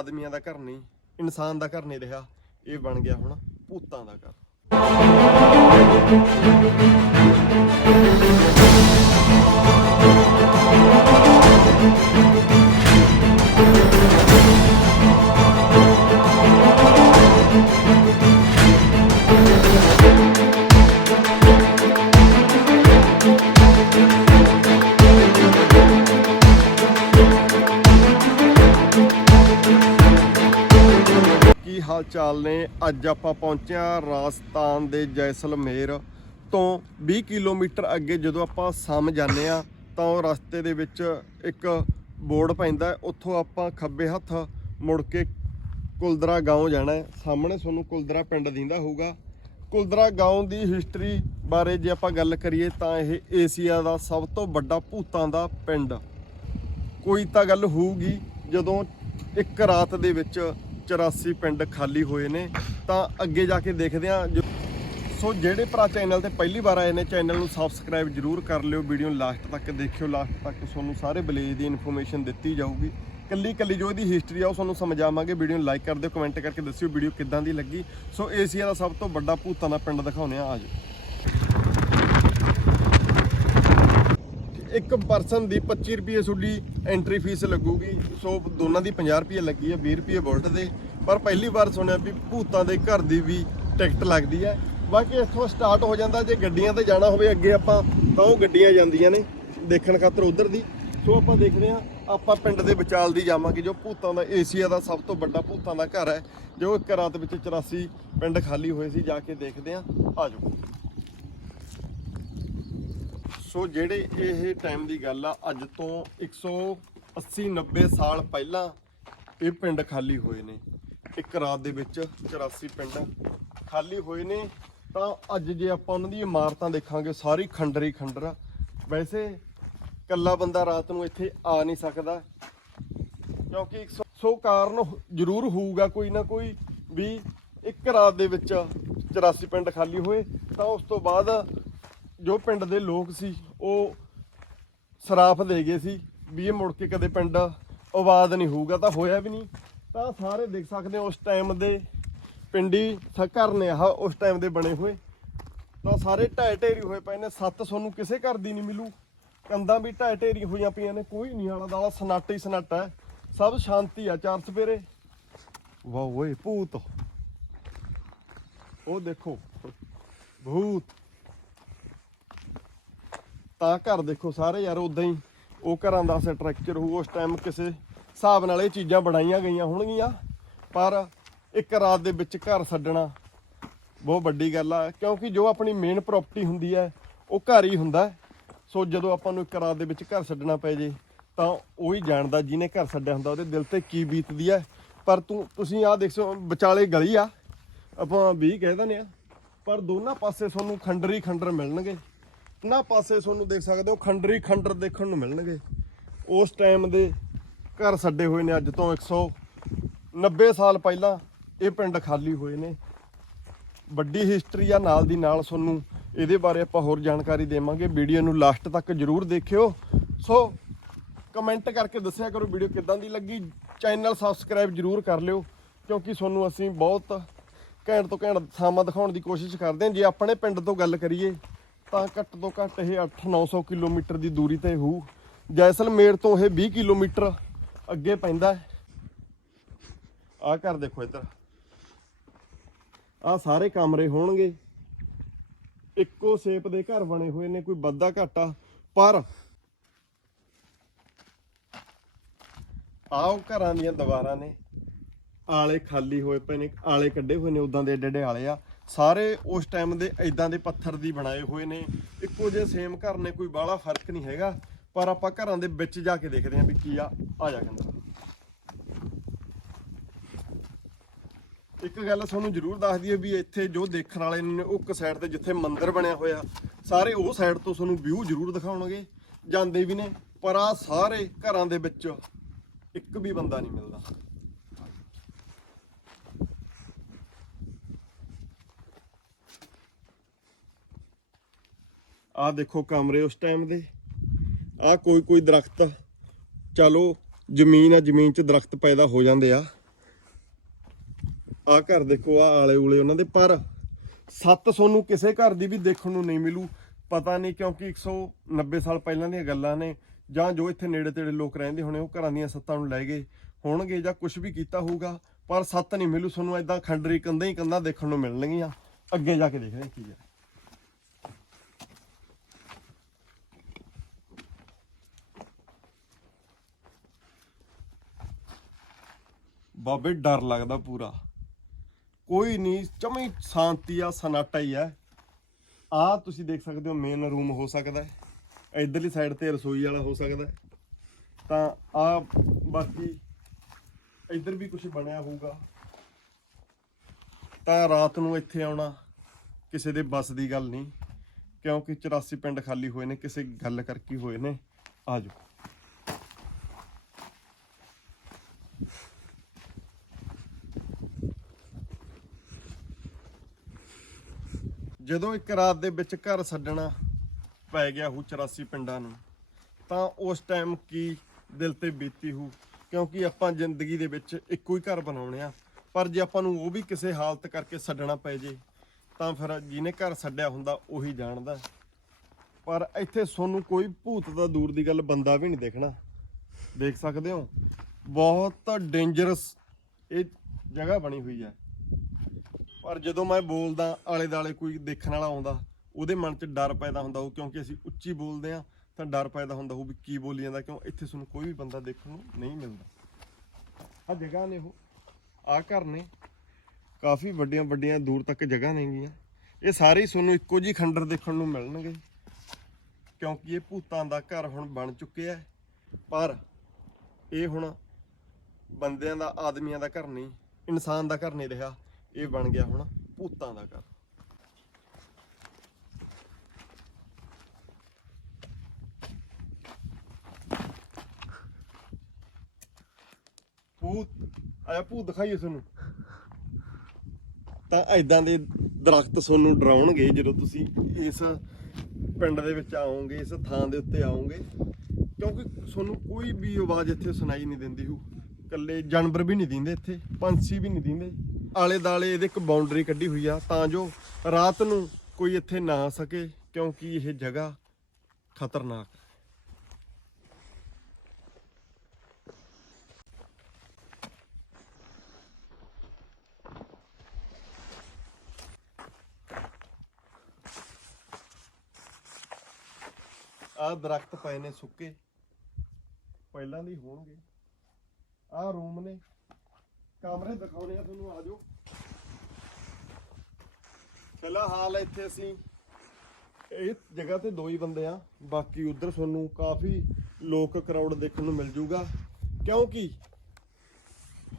ਆਦਮੀਆਂ ਦਾ ਘਰ ਨਹੀਂ, ਇਨਸਾਨ ਦਾ ਘਰ ਨਹੀਂ ਰਿਹਾ। ਇਹ ਬਣ ਗਿਆ ਹੁਣ ਭੂਤਾਂ ਦਾ ਘਰ। ਕੀ ਹਾਲ ਚਾਲ ਨੇ ਅੱਜ ਆਪਾਂ ਪਹੁੰਚਿਆ ਰਾਜਸਥਾਨ ਦੇ ਜੈਸਲਮੇਰ ਤੋਂ 20 ਕਿਲੋਮੀਟਰ ਅੱਗੇ ਜਦੋਂ ਆਪਾਂ ਸਮ ਜਾਂਦੇ ਆ ਤਾਂ ਉਹ ਰਸਤੇ ਦੇ ਵਿੱਚ ਇੱਕ ਬੋਰਡ ਪੈਂਦਾ ਹੈ। ਉੱਥੋਂ ਆਪਾਂ ਖੱਬੇ ਹੱਥ ਮੁੜ ਕੇ ਕੁਲਦਰਾ گاؤں ਜਾਣਾ ਹੈ ਸਾਹਮਣੇ ਤੁਹਾਨੂੰ ਕੁਲਦਰਾ ਪਿੰਡ ਦਿੰਦਾ ਹੋਊਗਾ ਕੁਲਦਰਾ گاؤں ਦੀ ਹਿਸਟਰੀ ਬਾਰੇ ਜੇ ਆਪਾਂ ਗੱਲ ਕਰੀਏ ਤਾਂ ਇਹ ਏਸ਼ੀਆ ਦਾ ਸਭ ਤੋਂ ਵੱਡਾ ਭੂਤਾਂ ਦਾ ਪਿੰਡ ਕੋਈ ਤਾਂ ਗੱਲ ਹੋਊਗੀ ਜਦੋਂ ਇੱਕ ਰਾਤ ਦੇ ਵਿੱਚ 84 ਪਿੰਡ ਖਾਲੀ ਹੋਏ ਨੇ, ਤਾਂ ਅੱਗੇ ਜਾ ਕੇ ਦੇਖਦੇ ਹਾਂ ਜੋ- ਸੋ ਜਿਹੜੇ ਭਰਾ ਚੈਨਲ ਤੇ ਪਹਿਲੀ ਵਾਰ ਆਏ ਨੇ, ਚੈਨਲ ਨੂੰ ਸਬਸਕ੍ਰਾਈਬ ਜਰੂਰ ਕਰ ਲਿਓ ਵੀਡੀਓ ਨੂੰ ਲਾਸਟ ਤੱਕ ਦੇਖਿਓ ਲਾਸਟ ਤੱਕ ਤੁਹਾਨੂੰ ਸਾਰੇ ਵਿਲੇਜ ਦੀ ਇਨਫੋਰਮੇਸ਼ਨ ਦਿੱਤੀ ਜਾਊਗੀ। ਕੱਲੀ ਕੱਲੀ ਜੋ ਇਹਦੀ ਹਿਸਟਰੀ ਆ, ਉਹ ਤੁਹਾਨੂੰ ਸਮਝਾਵਾਂਗੇ ਵੀਡੀਓ ਨੂੰ ਲਾਈਕ ਕਰ ਦਿਓ ਕਮੈਂਟ ਕਰਕੇ ਦੱਸਿਓ ਵੀਡੀਓ ਕਿੱਦਾਂ ਦੀ ਲੱਗੀ। ਸੋ ਏਸ਼ੀਆ ਦਾ ਸਭ ਤੋਂ ਵੱਡਾ ਭੂਤਾਂ ਦਾ ਪਿੰਡ ਦਿਖਾਉਂਦੇ ਆ ਆਜੋ ਇੱਕ ਪਰਸਨ ਦੀ 25 ਰੁਪਏ ਤੁਹਾਡੀ ਐਂਟਰੀ ਫੀਸ ਲੱਗੂਗੀ। ਸੋ ਦੋਨਾਂ ਦੀ 50 ਰੁਪਏ ਲੱਗੀ ਹੈ 20 ਰੁਪਏ ਬੁਲਟ ਦੇ। ਪਰ ਪਹਿਲੀ ਵਾਰ ਸੁਣਿਆ ਵੀ ਭੂਤਾਂ ਦੇ ਘਰ ਦੀ ਵੀ ਟਿਕਟ ਲੱਗਦੀ ਹੈ। ਬਾਕੀ ਇੱਥੋਂ ਸਟਾਰਟ ਹੋ ਜਾਂਦਾ, ਜੇ ਗੱਡੀਆਂ ਤੇ ਜਾਣਾ ਹੋਵੇ ਅੱਗੇ ਆਪਾਂ, ਤਾਂ ਉਹ ਗੱਡੀਆਂ ਜਾਂਦੀਆਂ ਨੇ ਦੇਖਣ ਖਾਤਰ ਉਧਰ ਦੀ। ਸੋ ਆਪਾਂ ਦੇਖਦੇ ਹਾਂ, ਆਪਾਂ ਪਿੰਡ ਦੇ ਵਿਚਾਲ ਦੀ ਜਾਵਾਂਗੇ, ਜੋ ਭੂਤਾਂ ਦਾ ਏਸ਼ੀਆ ਦਾ ਸਭ ਤੋਂ ਵੱਡਾ ਭੂਤਾਂ ਦਾ ਘਰ ਹੈ, ਜੋ ਇੱਕ ਰਾਤ ਵਿੱਚ 84 ਪਿੰਡ ਖਾਲੀ ਹੋਏ ਸੀ, ਜਾ ਕੇ ਦੇਖਦੇ ਹਾਂ। ਆਜੋ ਸੋ ਜਿਹੜੇ ਇਹ ਟਾਈਮ ਦੀ ਗੱਲ ਆ, ਅੱਜ ਤੋਂ 180 90 ਸਾਲ ਪਹਿਲਾਂ ਇਹ ਪਿੰਡ ਖਾਲੀ ਹੋਏ ਨੇ। ਇੱਕ ਰਾਤ ਦੇ ਵਿੱਚ 84 ਪਿੰਡ ਖਾਲੀ ਹੋਏ ਨੇ। ਤਾਂ ਅੱਜ ਜੇ ਆਪਾਂ ਉਹਨਾਂ ਦੀ ਇਮਾਰਤਾਂ ਦੇਖਾਂਗੇ, ਸਾਰੀ ਖੰਡਰ ਹੀ ਖੰਡਰ ਆ। ਵੈਸੇ ਕੱਲਾ ਬੰਦਾ ਰਾਤ ਨੂੰ ਇੱਥੇ ਆ ਨਹੀਂ ਸਕਦਾ, ਕਿਉਂਕਿ 100 ਕਾਰਨ ਜ਼ਰੂਰ ਹੋਊਗਾ ਕੋਈ ਨਾ ਕੋਈ ਵੀ ਇੱਕ ਰਾਤ ਦੇ ਵਿੱਚ 84 ਪਿੰਡ ਖਾਲੀ ਹੋਏ। ਤਾਂ ਉਸ ਤੋਂ ਬਾਅਦ ਜੋ ਪਿੰਡ ਦੇ ਲੋਕ ਸੀ, ਉਹ ਸਰਾਫ ਦੇ ਗਏ ਸੀ ਵੀ ਇਹ ਮੁੜ ਕੇ ਕਦੇ ਪਿੰਡ ਆਬਾਦ ਨਹੀਂ ਹੋਊਗਾ, ਤਾਂ ਹੋਇਆ ਵੀ ਨਹੀਂ। ਤਾਂ ਸਾਰੇ ਦੇਖ ਸਕਦੇ ਹੋ ਉਸ ਟਾਈਮ ਦੇ ਪਿੰਡੀ ਘਰ ਨੇ ਆਹ ਉਸ ਟਾਈਮ ਦੇ ਬਣੇ ਹੋਏ। ਤਾਂ ਸਾਰੇ ਢਹਿ ਢੇਰੀ ਹੋਏ ਪਏ ਨੇ, ਸੱਤ ਤੁਹਾਨੂੰ ਕਿਸੇ ਘਰ ਦੀ ਨਹੀਂ ਮਿਲੂ। ਕੰਧਾਂ ਵੀ ਢਾਏ ਢੇਰੀ ਹੋਈਆਂ ਪਈਆਂ ਨੇ, ਕੋਈ ਨਹੀਂ ਆਲਾ ਦਾਲਾ, ਸਨਾਟਾ ਹੀ ਸਨਾਟਾ ਹੈ। ਸਭ ਸ਼ਾਂਤੀ ਆ ਚਾਰ ਸਵੇਰੇ। ਵਾਹ ਓਏ, ਭੂਤ। ਉਹ ਦੇਖੋ, ਭੂਤ। ਤਾਂ ਘਰ ਦੇਖੋ ਸਾਰੇ ਯਾਰ ਉਦਾਂ ਹੀ, ਉਹ ਘਰਾਂ ਦਾ ਸਟਰਕਚਰ ਹੋਊ, ਉਸ ਟਾਈਮ ਕਿਸੇ ਹਿਸਾਬ ਨਾਲ ਇਹ ਚੀਜ਼ਾਂ ਬਣਾਈਆਂ ਗਈਆਂ ਹੋਣਗੀਆਂ, ਪਰ ਇੱਕ ਰਾਤ ਦੇ ਵਿੱਚ ਘਰ ਛੱਡਣਾ ਬਹੁਤ ਵੱਡੀ ਗੱਲ ਆ, ਕਿਉਂਕਿ ਜੋ ਆਪਣੀ ਮੇਨ ਪ੍ਰਾਪਰਟੀ ਹੁੰਦੀ ਹੈ, ਉਹ ਘਰ ਹੀ ਹੁੰਦਾ ਸੋ ਜਦੋਂ ਆਪਾਂ ਨੂੰ ਇੱਕ ਰਾਤ ਦੇ ਵਿੱਚ ਘਰ ਛੱਡਣਾ ਪੈ ਜੇ, ਤਾਂ ਉਹ ਹੀ ਜਾਣਦਾ ਜਿਹਨੇ ਘਰ ਛੱਡਿਆ ਹੁੰਦਾ, ਉਹਦੇ ਦਿਲ ਤੇ ਕੀ ਬੀਤਦੀ ਹੈ। ਪਰ ਤੂੰ, ਤੁਸੀਂ ਆਹ ਦੇਖੋ, ਵਿਚਾਲੇ ਗਲੀ ਆ, ਆਪਾਂ 20 ਕਹਿ ਦਿੰਦੇ ਆ, ਪਰ ਦੋਨਾਂ ਪਾਸੇ ਤੁਹਾਨੂੰ ਖੰਡਰ ਹੀ ਖੰਡਰ ਮਿਲਣਗੇ। ਨਾ ਪਾਸੇ ਤੁਹਾਨੂੰ ਦੇਖ ਸਕਦੇ ਹੋ, ਖੰਡਰੀ ਖੰਡਰ ਦੇਖਣ ਨੂੰ ਮਿਲਣਗੇ। ਉਸ ਟਾਈਮ ਦੇ ਘਰ ਛੱਡੇ ਹੋਏ ਨੇ ਅੱਜ ਤੋਂ 190 ਸਾਲ ਪਹਿਲਾਂ ਇਹ ਪਿੰਡ ਖਾਲੀ ਹੋਏ ਨੇ। ਵੱਡੀ ਹਿਸਟਰੀ ਆ, ਨਾਲ ਦੀ ਨਾਲ ਤੁਹਾਨੂੰ ਇਹਦੇ ਬਾਰੇ ਆਪਾਂ ਹੋਰ ਜਾਣਕਾਰੀ ਦੇਵਾਂਗੇ। ਵੀਡੀਓ ਨੂੰ ਲਾਸਟ ਤੱਕ ਜਰੂਰ ਦੇਖਿਓ। ਸੋ ਕਮੈਂਟ ਕਰਕੇ ਦੱਸਿਆ ਕਰੋ ਵੀਡੀਓ ਕਿੱਦਾਂ ਦੀ ਲੱਗੀ। ਚੈਨਲ ਸਬਸਕ੍ਰਾਈਬ ਜਰੂਰ ਕਰ ਲਿਓ, ਕਿਉਂਕਿ ਤੁਹਾਨੂੰ ਅਸੀਂ ਬਹੁਤ ਘੈਂਟ ਤੋਂ ਘੈਂਟ ਥਾਵਾਂ ਦਿਖਾਉਣ ਦੀ ਕੋਸ਼ਿਸ਼ ਕਰਦੇ ਹਾਂ। ਜੇ ਆਪਣੇ ਪਿੰਡ ਤੋਂ ਗੱਲ ਕਰੀਏ ਤਾਂ ਘੱਟ ਤੋਂ ਘੱਟ ਇਹ 8-900 ਕਿਲੋਮੀਟਰ ਦੀ ਦੂਰੀ ਤੇ ਹੋਊ। ਜੈਸਲਮੇਰ ਤੋਂ ਇਹ 20 ਕਿਲੋਮੀਟਰ ਅੱਗੇ ਪੈਂਦਾ ਹੈ। ਆਹ ਘਰ ਦੇਖੋ ਇੱਧਰ। ਆ ਸਾਰੇ ਕਮਰੇ ਹੋਣਗੇ। ਇੱਕੋ ਸ਼ੇਪ ਦੇ ਘਰ ਬਣੇ ਹੋਏ ਨੇ, ਕੋਈ ਵੱਧਾ ਘਾਟਾ। ਪਰ ਆਹ ਘਰਾਂ ਦੀਆਂ ਦੀਵਾਰਾਂ ਨੇ। ਆਲੇ ਖਾਲੀ ਹੋਏ ਪਏ ਨੇ, ਆਲੇ ਕੱਢੇ ਹੋਏ ਨੇ ਉਦਾਂ ਦੇ ਏਡੇ ਏਡੇ ਆਲੇ ਆ। ਸਾਰੇ ਉਸ ਟਾਈਮ ਦੇ ਇਦਾਂ ਦੇ ਪੱਥਰ ਦੀ ਬਣਾਏ ਹੋਏ ਨੇ। ਇੱਕੋ ਜਿਹੇ ਸੇਮ ਘਰ ਨੇ, ਕੋਈ ਬਾਹਲਾ ਫ਼ਰਕ ਨਹੀਂ ਹੈਗਾ। ਪਰ ਆਪਾਂ ਘਰਾਂ ਦੇ ਵਿੱਚ ਜਾ ਕੇ ਦੇਖਦੇ ਹਾਂ ਵੀ ਕੀ ਆ ਆ ਜਾ ਕਹਿੰਦਾ। ਇੱਕ ਗੱਲ ਤੁਹਾਨੂੰ ਜ਼ਰੂਰ ਦੱਸ ਦਈਏ ਵੀ ਇੱਥੇ ਜੋ ਦੇਖਣ ਵਾਲੇ ਨੇ, ਉਹ ਇੱਕ ਸਾਈਡ ਤੇ ਜਿੱਥੇ ਮੰਦਿਰ ਬਣਿਆ ਹੋਇਆ, ਸਾਰੇ ਉਹ ਸਾਈਡ ਤੋਂ ਤੁਹਾਨੂੰ ਵਿਊ ਜ਼ਰੂਰ ਦਿਖਾਉਣਗੇ। ਜਾਂਦੇ ਵੀ ਨੇ, ਪਰ ਆ ਸਾਰੇ ਘਰਾਂ ਦੇ ਵਿੱਚ ਇੱਕ ਵੀ ਬੰਦਾ ਨਹੀਂ ਮਿਲਦਾ। ਆਹ ਦੇਖੋ ਕਮਰੇ ਉਸ ਟਾਈਮ ਦੇ। ਆਹ ਕੋਈ ਕੋਈ ਦਰਖਤ। ਚਲੋ, ਜ਼ਮੀਨ ਆ, ਜ਼ਮੀਨ 'ਚ ਦਰਖਤ ਪੈਦਾ ਹੋ ਜਾਂਦੇ ਆ। ਆ ਘਰ ਦੇਖੋ, ਆ ਆਲੇ ਉਲੇ ਉਹਨਾਂ ਦੇ। ਪਰ ਸੱਤ ਤੁਹਾਨੂੰ ਕਿਸੇ ਘਰ ਦੀ ਵੀ ਦੇਖਣ ਨੂੰ ਨਹੀਂ ਮਿਲੂ। ਪਤਾ ਨਹੀਂ ਕਿਉਂਕਿ 190 ਸਾਲ ਪਹਿਲਾਂ ਦੀਆਂ ਗੱਲਾਂ ਨੇ। ਜਾਂ ਜੋ ਇੱਥੇ ਨੇੜੇ ਤੇੜੇ ਲੋਕ ਰਹਿੰਦੇ ਹੋਣੇ, ਉਹ ਘਰਾਂ ਦੀਆਂ ਸੱਤਾਂ ਨੂੰ ਲੈ ਗਏ। ਹੋਣਗੇ ਜਾਂ ਕੁਝ ਵੀ ਕੀਤਾ ਹੋਊਗਾ, ਪਰ ਸੱਤ ਨਹੀਂ ਮਿਲੂ। ਤੁਹਾਨੂੰ ਐਦਾਂ ਖੰਡਰੀ ਕੰਧਾਂ ਹੀ ਕੰਧਾਂ ਦੇਖਣ ਨੂੰ ਮਿਲਣਗੀਆਂ। ਅੱਗੇ ਜਾ ਕੇ ਦੇਖਦੇ ਹਾਂ ਕੀ ਹੈ। ਬਾਬੇ, ਡਰ ਲੱਗਦਾ ਪੂਰਾ। ਕੋਈ ਨਹੀਂ ਜਮੀ ਸ਼ਾਂਤੀ ਆ, ਸਨਾਟਾ ਹੀ ਹੈ ਆ ਤੁਸੀਂ ਦੇਖ ਸਕਦੇ ਹੋ ਮੇਨ ਰੂਮ ਹੋ ਸਕਦਾ ਹੈ। ਇਧਰਲੀ ਸਾਈਡ ਤੇ ਰਸੋਈ ਵਾਲਾ ਹੋ ਸਕਦਾ ਹੈ। ਤਾਂ ਆ ਬਾਕੀ ਇੱਧਰ ਵੀ ਕੁਝ ਬਣਿਆ ਹੋਊਗਾ। ਤਾਂ ਰਾਤ ਨੂੰ ਇੱਥੇ ਆਉਣਾ ਕਿਸੇ ਦੇ ਬਸ ਦੀ ਗੱਲ ਨਹੀਂ, ਕਿਉਂਕਿ 84 ਪਿੰਡ ਖਾਲੀ ਹੋਏ ਨੇ, ਕਿਸੇ ਗੱਲ ਕਰਕੇ ਹੋਏ ਨੇ। ਆਜੋ ਜਦੋਂ ਇੱਕ ਰਾਤ ਦੇ ਵਿੱਚ ਘਰ ਛੱਡਣਾ ਪੈ ਗਿਆ ਹੂ 84 ਪਿੰਡਾਂ ਨੂੰ, ਤਾਂ ਉਸ ਟਾਈਮ ਕੀ ਦਿਲ ਤੇ ਬੀਤੀ ਹੂ ਕਿਉਂਕਿ ਆਪਾਂ ਜ਼ਿੰਦਗੀ ਦੇ ਵਿੱਚ ਇੱਕੋ ਹੀ ਘਰ ਬਣਾਉਣੇ ਆ, ਪਰ ਜੇ ਆਪਾਂ ਨੂੰ ਉਹ ਵੀ ਕਿਸੇ ਹਾਲਤ ਕਰਕੇ ਛੱਡਣਾ ਪੈ ਜੇ, ਤਾਂ ਫਿਰ ਜਿਹਨੇ ਘਰ ਛੱਡਿਆ ਹੁੰਦਾ ਉਹੀ ਜਾਣਦਾ। ਪਰ ਇੱਥੇ ਤੁਹਾਨੂੰ ਕੋਈ ਭੂਤ ਦਾ ਦੂਰ ਦੀ ਗੱਲ ਬੰਦਾ ਵੀ ਨਹੀਂ ਦੇਖਣਾ। ਦੇਖ ਸਕਦੇ ਹੋ? ਬਹੁਤ ਡੇਂਜਰਸ ਇਹ ਜਗ੍ਹਾ ਬਣੀ ਹੋਈ ਹੈ। ਪਰ ਜਦੋਂ ਮੈਂ ਬੋਲਦਾ ਆਲੇ ਦਾਲੇ ਕੋਈ ਦੇਖਣ ਵਾਲਾ ਆਉਂਦਾ, ਉਹਦੇ ਮਨ 'ਚ ਡਰ ਪੈਦਾ ਹੁੰਦਾ ਉਹ, ਕਿਉਂਕਿ ਅਸੀਂ ਉੱਚੀ ਬੋਲਦੇ ਆ ਤਾਂ ਡਰ ਪੈਦਾ ਹੁੰਦਾ ਉਹ ਵੀ ਕੀ ਬੋਲੀ ਜਾਂਦਾ, ਕਿਉਂ ਇੱਥੇ ਤੁਹਾਨੂੰ ਕੋਈ ਵੀ ਬੰਦਾ ਦੇਖਣ ਨੂੰ ਨਹੀਂ ਮਿਲਦਾ। ਆ ਜਗ੍ਹਾ ਨੇ ਉਹ। ਆ ਘਰ ਨੇ। ਕਾਫੀ ਵੱਡੀਆਂ ਵੱਡੀਆਂ ਦੂਰ ਤੱਕ ਜਗ੍ਹਾ ਨੇਗੀਆਂ ਇਹ ਸਾਰੇ ਹੀ ਤੁਹਾਨੂੰ ਇੱਕੋ ਜੀ ਖੰਡਰ ਦੇਖਣ ਨੂੰ ਮਿਲਣਗੇ। ਕਿਉਂਕਿ ਇਹ ਭੂਤਾਂ ਦਾ ਘਰ ਹੁਣ ਬਣ ਚੁੱਕਿਆ ਹੈ। ਪਰ ਇਹ ਹੁਣ ਬੰਦਿਆਂ ਦਾ, ਆਦਮੀਆਂ ਦਾ ਘਰ ਨਹੀਂ, ਇਨਸਾਨ ਦਾ ਘਰ ਨਹੀਂ ਰਿਹਾ। ਇਹ ਬਣ ਗਿਆ ਹੁਣ ਭੂਤਾਂ ਦਾ ਘਰ। ਭੂਤ, ਆਇਆ ਭੂਤ ਦਿਖਾਈਏ ਤੁਹਾਨੂੰ। ਤਾਂ ਐਦਾਂ ਦੇ ਦਰਖਤ ਤੁਹਾਨੂੰ ਡਰਾਉਣਗੇ ਜਦੋਂ ਤੁਸੀਂ ਇਸ ਪਿੰਡ ਦੇ ਵਿੱਚ ਆਓਗੇ, ਇਸ ਥਾਂ ਦੇ ਉੱਤੇ ਆਓਗੇ। ਕਿਉਂਕਿ ਤੁਹਾਨੂੰ ਕੋਈ ਵੀ ਆਵਾਜ਼ ਇੱਥੇ ਸੁਣਾਈ ਨਹੀਂ ਦਿੰਦੀ ਹੋ ਕੱਲੇ ਜਾਨਵਰ ਵੀ ਨਹੀਂ ਦਿੰਦੇ ਇੱਥੇ, ਪੰਛੀ ਵੀ ਨਹੀਂ ਦਿੰਦੇ। ਆਲੇ ਦਾਲੇ ਇਹਦੇ ਇੱਕ ਬਾਉਂਡਰੀ ਕੱਢੀ ਹੋਈ ਆ, ਤਾਂ ਜੋ ਰਾਤ ਨੂੰ ਕੋਈ ਇੱਥੇ ਨਾ ਆ ਸਕੇ, ਕਿਉਂਕਿ ਇਹ ਜਗ੍ਹਾ ਖਤਰਨਾਕ ਹੈ। ਆਹ ਦਰਖਤ ਪਏ ਨੇ ਸੁੱਕੇ, ਪਹਿਲਾਂ ਦੀ ਹੋਣਗੇ ਆਹ ਰੂਮ ਨੇ ਕਮਰੇ ਦਿਖਾਉਣੇ ਆ ਤੁਹਾਨੂੰ, ਆ ਜਾਓ। ਫਿਲਹਾਲ ਇੱਥੇ ਅਸੀਂ ਇਹ ਜਗ੍ਹਾ ਤੇ ਦੋ ਹੀ ਬੰਦੇ ਆ। ਬਾਕੀ ਉਧਰ ਤੁਹਾਨੂੰ ਕਾਫੀ ਲੋਕ ਕਰਾਊਡ ਦੇਖਣ ਨੂੰ ਮਿਲ ਜੂਗਾ। ਕਿਉਂਕਿ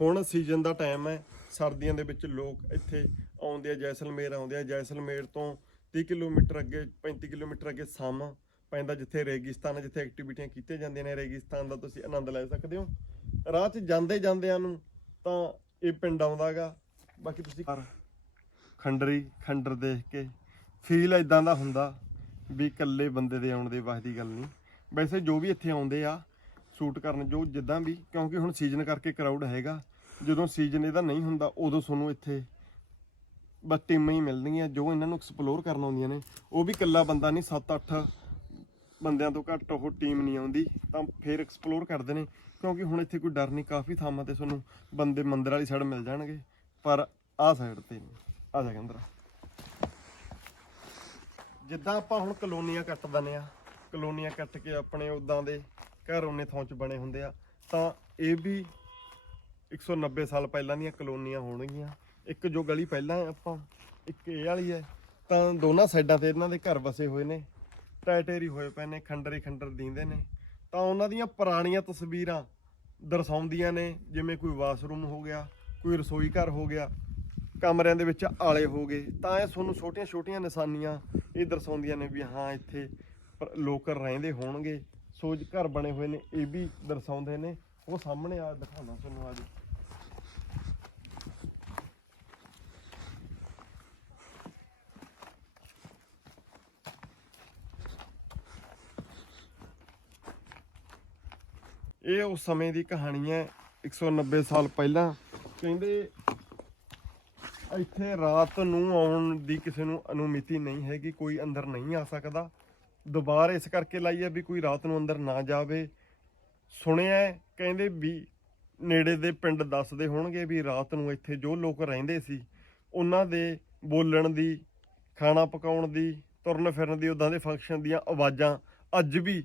ਹੁਣ ਸੀਜ਼ਨ ਦਾ ਟਾਈਮ ਹੈ, ਸਰਦੀਆਂ ਦੇ ਵਿੱਚ ਲੋਕ ਇੱਥੇ ਆਉਂਦੇ ਆ, ਜੈਸਲਮੇਰ ਆਉਂਦੇ ਆ। ਜੈਸਲਮੇਰ ਤੋਂ 30 ਕਿਲੋਮੀਟਰ ਅੱਗੇ 35 ਕਿਲੋਮੀਟਰ ਅੱਗੇ ਸਮ ਪੈਂਦਾ ਜਿੱਥੇ ਰੇਗਿਸਤਾਨ ਜਿੱਥੇ ਐਕਟੀਵਿਟੀਆਂ ਕੀਤੀਆਂ ਜਾਂਦੀਆਂ ਨੇ। ਰੇਗਿਸਤਾਨ ਦਾ ਤੁਸੀਂ ਆਨੰਦ ਲੈ ਸਕਦੇ ਹੋ। ਰਾਹ 'ਚ ਜਾਂਦੇ ਜਾਂਦਿਆਂ ਨੂੰ ਤਾਂ ਇਹ ਪਿੰਡ ਆਉਂਦਾਗਾ ਬਾਕੀ ਤੁਸੀਂ ਖੰਡਰੀ, ਖੰਡਰ ਦੇਖ ਕੇ ਫੀਲ ਇਦਾਂ ਦਾ ਹੁੰਦਾ ਵੀ ਇਕੱਲੇ ਬੰਦੇ ਦੇ ਆਉਣ ਦੇ ਵਾਸ ਦੀ ਗੱਲ ਨਹੀਂ। ਵੈਸੇ ਜੋ ਵੀ ਇੱਥੇ ਆਉਂਦੇ ਆ ਸ਼ੂਟ ਕਰਨ, ਜੋ ਜਿੱਦਾਂ ਵੀ, ਕਿਉਂਕਿ ਹੁਣ ਸੀਜ਼ਨ ਕਰਕੇ ਕਰਾਊਡ ਹੈਗਾ, ਜਦੋਂ ਸੀਜ਼ਨ ਇਹਦਾ ਨਹੀਂ ਹੁੰਦਾ, ਉਦੋਂ ਤੁਹਾਨੂੰ ਇੱਥੇ ਬਸ ਟੀਮਾਂ ਹੀ ਮਿਲਣਗੀਆਂ, ਜੋ ਇਹਨਾਂ ਨੂੰ ਐਕਸਪਲੋਰ ਕਰਨ ਆਉਂਦੀਆਂ ਨੇ। ਉਹ ਵੀ ਇਕੱਲਾ ਬੰਦਾ ਨਹੀਂ 7-8 ਬੰਦਿਆਂ ਤੋਂ ਘੱਟ ਉਹ ਟੀਮ ਨਹੀਂ ਆਉਂਦੀ, ਤਾਂ ਫਿਰ ਐਕਸਪਲੋਰ ਕਰਦੇ ਨੇ, ਕਿਉਂਕਿ ਹੁਣ ਇੱਥੇ ਕੋਈ ਡਰ ਨਹੀਂ, ਕਾਫੀ ਥਾਵਾਂ ਤੇ ਤੁਹਾਨੂੰ ਬੰਦੇ ਮੰਦਰ ਵਾਲੀ ਸਾਈਡ ਮਿਲ ਜਾਣਗੇ, ਪਰ ਆਹ ਸਾਈਡ ਤੇ ਨਹੀਂ, ਆ ਜਾ ਅੰਦਰ ਜਿੱਦਾਂ ਆਪਾਂ ਹੁਣ ਕਲੋਨੀਆਂ ਕੱਟ ਦਿੰਦੇ ਆ ਕਲੋਨੀਆਂ ਕੱਟ ਕੇ ਆਪਣੇ ਉਦਾਂ ਦੇ ਘਰ ਉਹਨੇ ਥਾਂ 'ਚ ਬਣੇ ਹੁੰਦੇ ਆ, ਤਾਂ ਇਹ ਵੀ 190 ਸਾਲ ਪਹਿਲਾਂ ਦੀਆਂ ਕਲੋਨੀਆਂ ਹੋਣਗੀਆਂ, ਇੱਕ ਜੋ ਗਲੀ ਪਹਿਲਾਂ ਹੈ ਆਪਾਂ, ਇੱਕ ਇਹ ਵਾਲੀ ਹੈ, ਤਾਂ ਦੋਨਾਂ ਸਾਈਡਾਂ ਤੇ ਇਹਨਾਂ ਦੇ ਘਰ ਵਸੇ ਹੋਏ ਨੇ ਟੈਟੇਰੀ ਹੋਏ ਪਏ ਨੇ, ਖੰਡਰ ਹੀ ਖੰਡਰ ਦੀਂਦੇ ਨੇ। ਤਾਂ ਉਹਨਾਂ ਦੀਆਂ ਪੁਰਾਣੀਆਂ ਤਸਵੀਰਾਂ ਦਰਸਾਉਂਦੀਆਂ ਨੇ, ਜਿਵੇਂ ਕੋਈ ਵਾਸ਼ਰੂਮ ਹੋ ਗਿਆ, ਕੋਈ ਰਸੋਈ ਘਰ ਹੋ ਗਿਆ, ਕਮਰਿਆਂ ਦੇ ਵਿੱਚ ਆਲੇ ਹੋ ਗਏ। ਤਾਂ ਇਹ ਤੁਹਾਨੂੰ ਛੋਟੀਆਂ ਛੋਟੀਆਂ ਨਿਸ਼ਾਨੀਆਂ ਇਹ ਦਰਸਾਉਂਦੀਆਂ ਨੇ ਵੀ ਹਾਂ, ਇੱਥੇ ਪ- ਲੋਕ ਰਹਿੰਦੇ ਹੋਣਗੇ। ਸੋ ਘਰ ਬਣੇ ਹੋਏ ਨੇ, ਇਹ ਵੀ ਦਰਸਾਉਂਦੇ ਨੇ। ਉਹ ਸਾਹਮਣੇ ਆ ਦਿਖਾਉਣਾ ਤੁਹਾਨੂੰ ਅੱਜ। ਇਹ ਉਸ ਸਮੇਂ ਦੀ ਕਹਾਣੀ ਹੈ 190 ਸਾਲ ਪਹਿਲਾਂ। ਕਹਿੰਦੇ, ਇੱਥੇ ਰਾਤ ਨੂੰ ਆਉਣ ਦੀ ਕਿਸੇ ਨੂੰ ਅਨੁਮਤੀ ਨਹੀਂ ਹੈਗੀ, ਕੋਈ ਅੰਦਰ ਨਹੀਂ ਆ ਸਕਦਾ। ਦੁਬਾਰਾ ਇਸ ਕਰਕੇ ਲਾਈ ਹੈ ਵੀ ਕੋਈ ਰਾਤ ਨੂੰ ਅੰਦਰ ਨਾ ਜਾਵੇ। ਸੁਣਿਆ ਕਹਿੰਦੇ ਵੀ ਨੇੜੇ ਦੇ ਪਿੰਡ ਦੱਸਦੇ ਹੋਣਗੇ ਵੀ ਰਾਤ ਨੂੰ ਇੱਥੇ ਜੋ ਲੋਕ ਰਹਿੰਦੇ ਸੀ, ਉਹਨਾਂ ਦੇ ਬੋਲਣ ਦੀ, ਖਾਣਾ ਪਕਾਉਣ ਦੀ, ਤੁਰਨ ਫਿਰਨ ਦੀ ਉਦਾਂ ਦੇ ਫੰਕਸ਼ਨ ਦੀਆਂ ਆਵਾਜ਼ਾਂ ਅੱਜ ਵੀ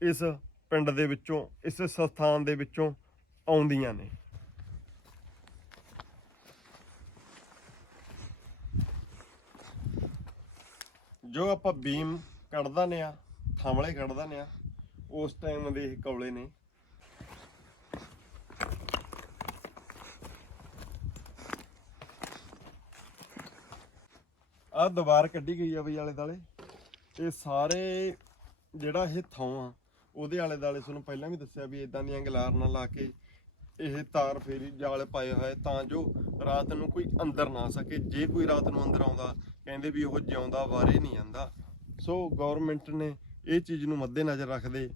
ਇਸ ਪਿੰਡ ਦੇ ਵਿੱਚੋਂ, ਇਸ ਸਥਾਨ ਦੇ ਵਿੱਚੋਂ ਆਉਂਦੀਆਂ ਨੇ। ਜੋ ਆਪਾਂ ਬੀਮ ਕੱਢਦਾ ਨੇ ਆ, ਥਾਂਵਲੇ ਕੱਢਦਾ ਨੇ ਆ, ਉਸ ਟਾਈਮ ਦੇ ਇਹ ਕੌਲੇ ਨੇ। ਆ ਦੀਵਾਰ ਕੱਢੀ ਗਈ ਆ ਬਈ ਆਲੇ ਦਾਲੇ ਇਹ ਸਾਰੇ ਜਿਹੜਾ ਇਹ ਥਾਂ ਆ ਉਹਦੇ ਆਲੇ ਦਾਲੇ ਤੁਹਾਨੂੰ ਪਹਿਲਾਂ ਵੀ ਦੱਸਿਆ ਵੀ ਇਦਾਂ ਦੀਆਂ ਗਲਾਰਨਾਂ ਲਾ ਕੇ ਇਹ ਤਾਰ ਫੇਰੀ ਜਾਲ ਪਾਏ ਹੋਏ, ਤਾਂ ਜੋ ਰਾਤ ਨੂੰ ਕੋਈ ਅੰਦਰ ਨਾ ਸਕੇ। ਜੇ ਕੋਈ ਰਾਤ ਨੂੰ ਅੰਦਰ ਆਉਂਦਾ, ਕਹਿੰਦੇ ਵੀ ਉਹ ਜਿਉਂਦਾ ਵਾਰੇ ਨਹੀਂ ਆਂਦਾ। ਸੋ ਗਵਰਨਮੈਂਟ ਨੇ ਇਹ ਚੀਜ਼ ਨੂੰ ਮੱਦੇ ਨਜ਼ਰ ਰੱਖਦੇ,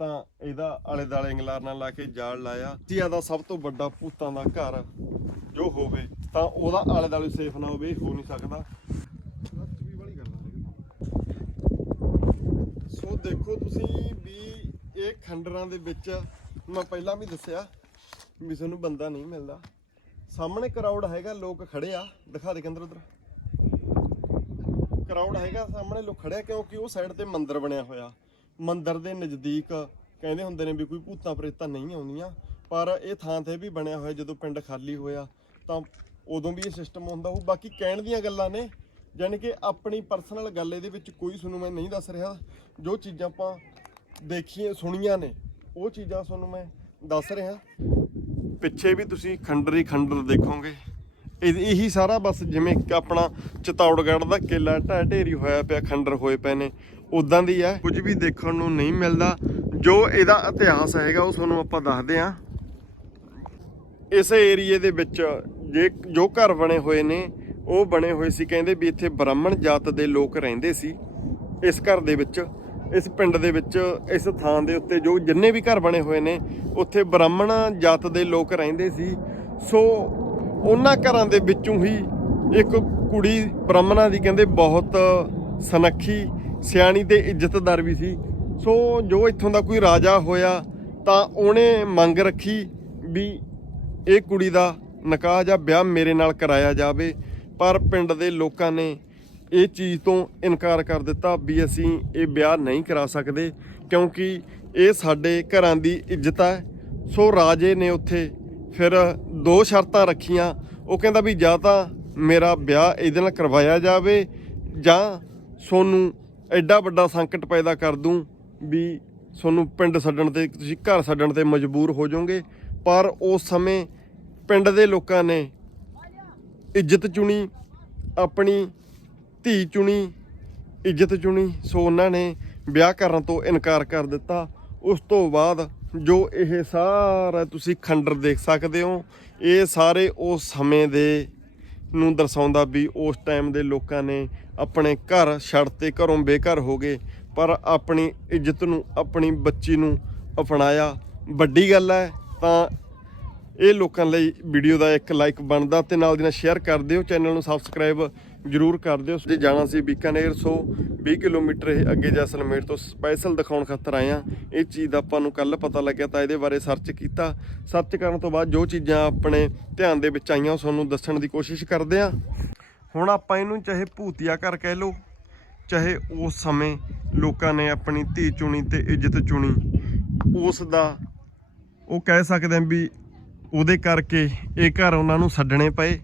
ਤਾਂ ਇਹਦਾ ਆਲੇ ਦਾਲੇ ਨਾਲ ਲਾ ਕੇ ਜਾਲ ਲਾਇਆ। ਇੰਡੀਆ ਦਾ ਸਭ ਤੋਂ ਵੱਡਾ ਭੂਤਾਂ ਦਾ ਘਰ ਜੋ ਹੋਵੇ, ਤਾਂ ਉਹਦਾ ਆਲੇ ਦਾਲੇ ਸੇਫ ਨਾ ਹੋਵੇ ਹੋ ਨਹੀਂ ਸਕਦਾ। ਸੋ ਦੇਖੋ ਤੁਸੀਂ ਵੀ ਇਹ ਖੰਡਰਾਂ ਦੇ ਵਿੱਚ ਮੈਂ ਪਹਿਲਾਂ ਵੀ ਦੱਸਿਆ ਵੀ ਤੁਹਾਨੂੰ ਬੰਦਾ ਨਹੀਂ ਮਿਲਦਾ। ਸਾਹਮਣੇ ਕਰਾਊਡ ਹੈਗਾ, ਲੋਕ ਖੜੇ ਆ। ਦਿਖਾ ਦੇ ਕਿੰਦਰ ਉਧਰ। ਕਰਾਊਡ ਹੈਗਾ, ਸਾਹਮਣੇ ਲੋਕ ਖੜਿਆ ਕਿਉਂਕਿ ਉਹ ਸਾਈਡ ਤੇ ਮੰਦਿਰ ਬਣਿਆ ਹੋਇਆ। ਮੰਦਿਰ ਦੇ ਨਜ਼ਦੀਕ ਕਹਿੰਦੇ ਹੁੰਦੇ ਨੇ ਵੀ ਕੋਈ ਭੂਤਾਂ ਪ੍ਰੇਤਾਂ ਨਹੀਂ ਆਉਂਦੀਆਂ, ਪਰ ਇਹ ਥਾਂ ਤੇ ਵੀ ਬਣਿਆ ਹੋਇਆ ਜਦੋਂ ਪਿੰਡ ਖਾਲੀ ਹੋਇਆ, ਤਾਂ ਉਦੋਂ ਵੀ ਇਹ ਸਿਸਟਮ ਹੁੰਦਾ ਉਹ ਬਾਕੀ ਕਹਿਣ ਦੀਆਂ ਗੱਲਾਂ ਨੇ ਯਾਨੀ ਕਿ ਆਪਣੀ ਪਰਸਨਲ ਗੱਲ ਇਹਦੇ ਵਿੱਚ ਕੋਈ ਤੁਹਾਨੂੰ ਮੈਂ ਨਹੀਂ ਦੱਸ ਰਿਹਾ। ਜੋ ਚੀਜ਼ਾਂ ਆਪਾਂ ਦੇਖੀਆਂ, ਸੁਣੀਆਂ ਨੇ। ਉਹ ਚੀਜ਼ਾਂ ਤੁਹਾਨੂੰ ਮੈਂ ਦੱਸ ਰਿਹਾ। ਪਿੱਛੇ ਵੀ ਤੁਸੀਂ ਖੰਡਰੀ ਖੰਡਰ ਦੇਖੋਗੇ। ਇਹ ਇਹੀ ਸਾਰਾ ਬਸ ਜਿਵੇਂ ਆਪਣਾ ਚਤੌੜਗੜ੍ਹ ਦਾ ਕਿਲਾ ਢਹਿ ਢੇਰੀ ਹੋਇਆ ਪਿਆ, ਖੰਡਰ ਹੋਏ ਪਏ ਨੇ। ਉਦਾਂ ਦੀ ਹੈ। ਕੁਝ ਵੀ ਦੇਖਣ ਨੂੰ ਨਹੀਂ ਮਿਲਦਾ। ਜੋ ਇਹਦਾ ਇਤਿਹਾਸ ਹੈਗਾ, ਉਹ ਤੁਹਾਨੂੰ ਆਪਾਂ ਦੱਸਦੇ ਹਾਂ। ਇਸ ਏਰੀਏ ਦੇ ਵਿੱਚ ਜੇ ਜੋ ਘਰ ਬਣੇ ਹੋਏ ਨੇ, ਉਹ ਬਣੇ ਹੋਏ ਸੀ। ਕਹਿੰਦੇ ਵੀ ਇੱਥੇ ਬ੍ਰਾਹਮਣ ਜਾਤ ਦੇ ਲੋਕ ਰਹਿੰਦੇ ਸੀ। ਇਸ ਘਰ ਦੇ ਵਿੱਚ ਇਸ ਪਿੰਡ ਦੇ ਵਿੱਚ, ਇਸ ਥਾਂ ਦੇ ਉੱਤੇ ਜੋ ਜਿੰਨੇ ਵੀ ਘਰ ਬਣੇ ਹੋਏ ਨੇ, ਉੱਥੇ ਬ੍ਰਾਹਮਣ ਜਾਤ ਦੇ ਲੋਕ ਰਹਿੰਦੇ ਸੀ। ਸੋ ਉਹਨਾਂ ਘਰਾਂ ਦੇ ਵਿੱਚੋਂ ਹੀ ਇੱਕ ਕੁੜੀ ਬ੍ਰਾਹਮਣਾਂ ਦੀ ਕਹਿੰਦੇ ਬਹੁਤ ਸਨੱਖੀ, ਸਿਆਣੀ ਤੇ ਇੱਜ਼ਤਦਾਰ ਵੀ ਸੀ। ਸੋ ਜੋ ਇੱਥੋਂ ਦਾ ਕੋਈ ਰਾਜਾ ਹੋਇਆ ਤਾਂ ਉਹਨੇ ਮੰਗ ਰੱਖੀ ਵੀ ਇਹ ਕੁੜੀ ਦਾ ਨਿਕਾਹ ਜਾਂ ਵਿਆਹ ਮੇਰੇ ਨਾਲ ਕਰਾਇਆ ਜਾਵੇ। ਪਰ ਪਿੰਡ ਦੇ ਲੋਕਾਂ ਨੇ ਇਹ ਚੀਜ਼ ਤੋਂ ਇਨਕਾਰ ਕਰ ਦਿੱਤਾ ਵੀ ਅਸੀਂ ਇਹ ਵਿਆਹ ਨਹੀਂ ਕਰਾ ਸਕਦੇ, ਕਿਉਂਕਿ ਇਹ ਸਾਡੇ ਘਰਾਂ ਦੀ ਇੱਜ਼ਤ ਹੈ। ਸੋ ਰਾਜੇ ਨੇ ਉੱਥੇ ਫਿਰ ਦੋ ਸ਼ਰਤਾਂ ਰੱਖੀਆਂ। ਉਹ ਕਹਿੰਦਾ ਵੀ ਜਾਂ ਤਾਂ ਮੇਰਾ ਵਿਆਹ ਇਹਦੇ ਨਾਲ ਕਰਵਾਇਆ ਜਾਵੇ ਜਾਂ ਸੋਨੂੰ ਐਡਾ ਵੱਡਾ ਸੰਕਟ ਪੈਦਾ ਕਰ ਦੂੰ ਵੀ ਤੁਹਾਨੂੰ ਪਿੰਡ ਛੱਡਣ ਤੇ, ਤੁਸੀਂ ਘਰ ਛੱਡਣ ਤੇ ਮਜਬੂਰ ਹੋ ਜਾਓਗੇ। ਪਰ ਉਸ ਸਮੇਂ ਪਿੰਡ ਦੇ ਲੋਕਾਂ ਨੇ ਇੱਜ਼ਤ ਚੁਣੀ, ਆਪਣੀ ਧੀ ਚੁਣੀ, ਇੱਜ਼ਤ ਚੁਣੀ, ਸੋ ਉਹਨਾਂ ਨੇ ਵਿਆਹ ਕਰਨ ਤੋਂ ਇਨਕਾਰ ਕਰ ਦਿੱਤਾ। ਉਸ ਤੋਂ ਬਾਅਦ ਜੋ ਇਹ ਸਾਰਾ ਤੁਸੀਂ ਖੰਡਰ ਦੇਖ ਸਕਦੇ ਹੋ, ਇਹ ਸਾਰੇ ਉਸ ਸਮੇਂ ਦੇ ਨੂੰ ਦਰਸਾਉਂਦਾ ਵੀ ਉਸ ਟਾਈਮ ਦੇ ਲੋਕਾਂ ਨੇ ਆਪਣੇ ਘਰ ਛੱਡ ਤੇ ਘਰੋਂ ਬੇਘਰ ਹੋ ਗਏ, ਪਰ ਆਪਣੀ ਇੱਜ਼ਤ ਨੂੰ, ਆਪਣੀ ਬੱਚੀ ਨੂੰ ਅਪਣਾਇਆ। ਵੱਡੀ ਗੱਲ ਹੈ, ਤਾਂ ਇਹ ਲੋਕਾਂ ਲਈ ਵੀਡੀਓ ਦਾ ਇੱਕ ਲਾਈਕ ਬਣਦਾ ਤੇ ਨਾਲ ਦੀ ਨਾਲ ਸ਼ੇਅਰ ਕਰ ਦਿਓ। ਚੈਨਲ ਨੂੰ ਸਬਸਕ੍ਰਾਈਬ ਜਰੂਰ ਕਰ ਦਿਓ ਜੇ ਜਾਣਾ ਸੀ ਬੀਕਾਨੇਰ, ਸੋ 20 ਕਿਲੋਮੀਟਰ ਇਹ ਅੱਗੇ ਜੈਸਲਮੇਰ ਤੋਂ ਸਪੈਸ਼ਲ ਦਿਖਾਉਣ ਖਾਤਰ ਆਏ ਆ ਇਹ ਚੀਜ਼ ਦਾ ਆਪਾਂ ਨੂੰ ਕੱਲ ਪਤਾ ਲੱਗਿਆ, ਤਾਂ ਇਹਦੇ ਬਾਰੇ ਸਰਚ ਕੀਤਾ। ਸਰਚ ਕਰਨ ਤੋਂ ਬਾਅਦ ਜੋ ਚੀਜ਼ਾਂ ਆਪਣੇ ਧਿਆਨ ਦੇ ਵਿੱਚ ਆਈਆਂ, ਉਹ ਤੁਹਾਨੂੰ ਦੱਸਣ ਦੀ ਕੋਸ਼ਿਸ਼ ਕਰਦੇ ਆ ਹੁਣ ਆਪਾਂ ਇਹਨੂੰ ਚਾਹੇ ਭੂਤੀਆ ਘਰ ਕਹਿ ਲਓ, ਚਾਹੇ ਉਸ ਸਮੇਂ ਲੋਕਾਂ ਨੇ ਆਪਣੀ ਧੀ ਚੁਣੀ ਤੇ ਇੱਜ਼ਤ ਚੁਣੀ, ਉਸ ਦਾ ਉਹ ਕਹਿ ਸਕਦੇ ਆ ਵੀ ਉਹਦੇ ਕਰਕੇ ਇਹ ਘਰ ਉਹਨਾਂ ਨੂੰ ਛੱਡਣੇ ਪਏ।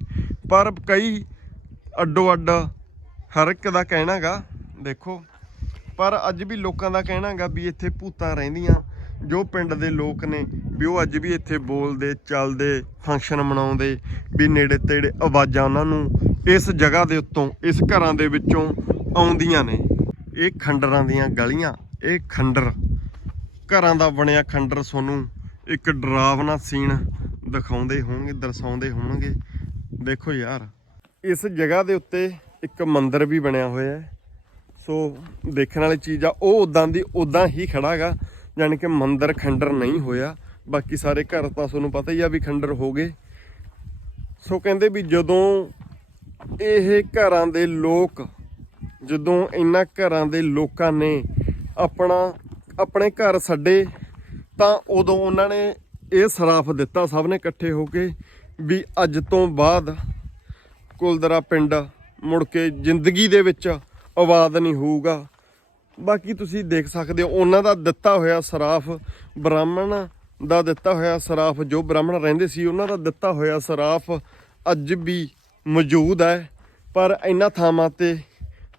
ਪਰ ਕਈ ਅੱਡੋ ਅੱਡ ਹਰ ਇੱਕ ਦਾ ਕਹਿਣਾਗਾ, ਦੇਖੋ। ਪਰ ਅੱਜ ਵੀ ਲੋਕਾਂ ਦਾ ਕਹਿਣਾਗਾ ਵੀ ਇੱਥੇ ਭੂਤਾਂ ਰਹਿੰਦੀਆਂ। ਜੋ ਪਿੰਡ ਦੇ ਲੋਕ ਨੇ, ਵੀ ਉਹ ਅੱਜ ਵੀ ਇੱਥੇ ਬੋਲਦੇ, ਚੱਲਦੇ ਫੰਕਸ਼ਨ ਮਨਾਉਂਦੇ, ਵੀ ਨੇੜੇ ਤੇੜੇ ਆਵਾਜ਼ਾਂ ਉਹਨਾਂ ਨੂੰ ਇਸ ਜਗ੍ਹਾ ਦੇ ਉੱਤੋਂ, ਇਸ ਘਰਾਂ ਦੇ ਵਿੱਚੋਂ ਆਉਂਦੀਆਂ ਨੇ। ਇਹ ਖੰਡਰਾਂ ਦੀਆਂ ਗਲੀਆਂ, ਇਹ ਖੰਡਰ। ਘਰਾਂ ਦਾ ਬਣਿਆ ਖੰਡਰ ਤੁਹਾਨੂੰ ਇੱਕ ਡਰਾਵਨਾ ਸੀਨ ਦਿਖਾਉਂਦੇ ਹੋਣਗੇ, ਦਰਸਾਉਂਦੇ ਹੋਣਗੇ। ਦੇਖੋ ਯਾਰ। ਇਸ ਜਗ੍ਹਾ ਦੇ ਉੱਤੇ ਇੱਕ ਮੰਦਿਰ ਵੀ ਬਣਿਆ ਹੋਇਆ ਹੈ। ਸੋ ਦੇਖਣ ਵਾਲੀ ਚੀਜ਼ ਆ, ਉਹ ਉਦਾਂ ਦੀ ਉਦਾਂ ਹੀ ਖੜਾਗਾ ਯਾਨੀ ਕਿ ਮੰਦਿਰ ਖੰਡਰ ਨਹੀਂ ਹੋਇਆ। ਬਾਕੀ ਸਾਰੇ ਘਰ ਤਾਂ ਤੁਹਾਨੂੰ ਪਤਾ ਹੀ ਆ ਵੀ ਖੰਡਰ ਹੋ ਗਏ। ਸੋ ਕਹਿੰਦੇ ਵੀ ਜਦੋਂ ਇਹ ਘਰਾਂ ਦੇ ਲੋਕ, ਜਦੋਂ ਇਹਨਾਂ ਘਰਾਂ ਦੇ ਲੋਕਾਂ ਨੇ ਆਪਣਾ, ਆਪਣੇ ਘਰ ਛੱਡੇ, ਤਾਂ ਉਦੋਂ ਉਹਨਾਂ ਨੇ ਇਹ ਸਰਾਫ ਦਿੱਤਾ ਸਭ ਨੇ ਇਕੱਠੇ ਹੋ ਕੇ ਵੀ ਅੱਜ ਤੋਂ ਬਾਅਦ ਕੁਲਦਰਾ ਪਿੰਡ, ਮੁੜ ਕੇ ਜ਼ਿੰਦਗੀ ਦੇ ਵਿੱਚ ਆਬਾਦ ਨਹੀਂ ਹੋਊਗਾ। ਬਾਕੀ ਤੁਸੀਂ ਦੇਖ ਸਕਦੇ ਹੋ, ਉਹਨਾਂ ਦਾ ਦਿੱਤਾ ਹੋਇਆ ਸਰਾਫ ਬ੍ਰਾਹਮਣ ਦਾ ਦਿੱਤਾ ਹੋਇਆ ਸਰਾਫ, ਜੋ ਬ੍ਰਾਹਮਣ ਰਹਿੰਦੇ ਸੀ, ਉਹਨਾਂ ਦਾ ਦਿੱਤਾ ਹੋਇਆ ਸਰਾਫ ਅੱਜ ਵੀ ਮੌਜੂਦ ਹੈ। ਪਰ ਇਹਨਾਂ ਥਾਵਾਂ ਤੇ